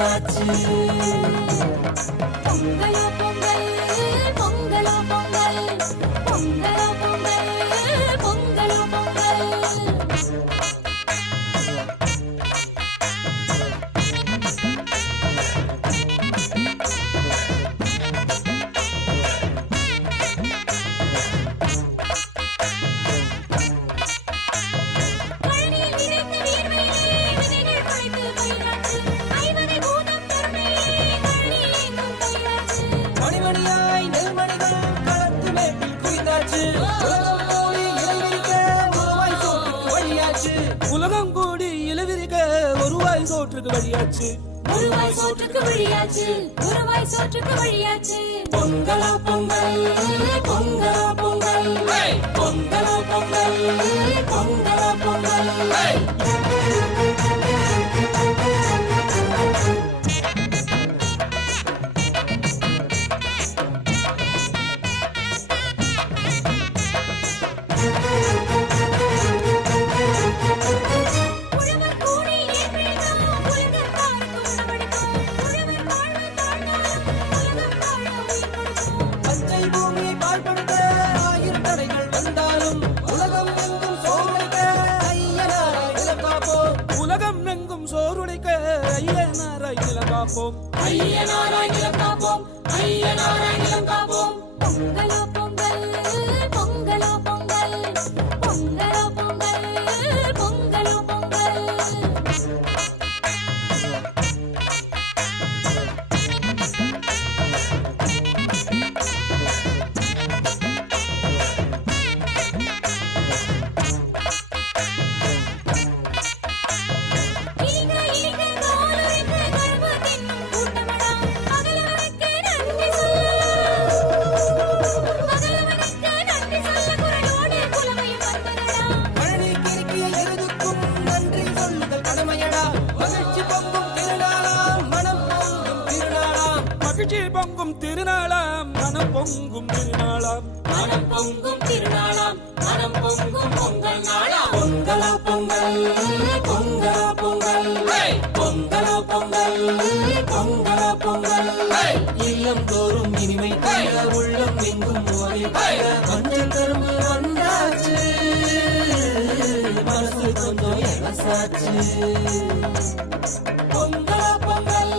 எலசாச்சு. பொங்கலோ பொங்கல் பொங்கலோ பொங்கல் பொங்கலோ பொங்கல் பொங்கலோ பொங்கல். மணிமணியாய் நெல்மணிகள் களத்து மேட்டில் குவிந்தாச்சு. உலகம் கூடி இளவிரிக்க ஒருவாய் சோற்றுக்கு வழியாச்சு. ஒருவாய் சோற்றுக்கு வழியாச்சு. ஒருவாய் சோற்றுக்கு வழியாச்சு. பொங்கலோ பொங்கல் பொங்கலோ பொங்கல் பொங்கலோ பொங்கல் பொங்கலோ பொங்கல். பச்சை பூமியை பாழ்படுத்த ஆயிரம் தடைகள் வந்தாலும் உலகம் எங்கும் சோறுடைக்க ஐயனாராய் நிலம் காப்போம். உலகம் எங்கும் சோறுடைக்க ஐயனாராய் நிலம் காப்போம். ஐயனாராய் நிலம் காப்போம். ஐயனாராய் நிலம் காப்போம். பொங்கலோ பொங்கல் பொங்கலோ பொங்கல் பொங்கலோ பொங்கல் பொங்கலோ பொங்கல். இனிக்க இனிக்க காலுரைக்க கரும்பு தின்னும் கூட்டமடா. பகலவனுக்கு நன்றி பகலவனுக்கு நன்றி சொல்ல குரலோடு புலமையும் வந்தனடா. பழனி கிறுக்கிய எருதுக்கும் நன்றி சொல்லுதல் கடமையடா. மகிழ்ச்சி பொங்கும் திருநாளாம் மனம் பொங்கும் திருநாளாம். மகிழ்ச்சி பொங்கும் திருநாளாம் மனம் பொங்கும் திருநாளாம். மனம் பொங்கும் திருநாளாம் மனம் பொங்கும் பொங்கல் நாளாம். பொங்கலோ பொங்கல் பொங்கலோ பொங்கல் பொங்கலோ பொங்கல் பொங்கலோ பொங்கல். இல்லம் தோறும் இனிமை தர உள்ளம் எங்கும் ஓடி தர மஞ்சள் கரும்பு வந்தாச்சு. மனசு கொஞ்சம் எலசாச்சு. பொங்கலோ பொங்கல்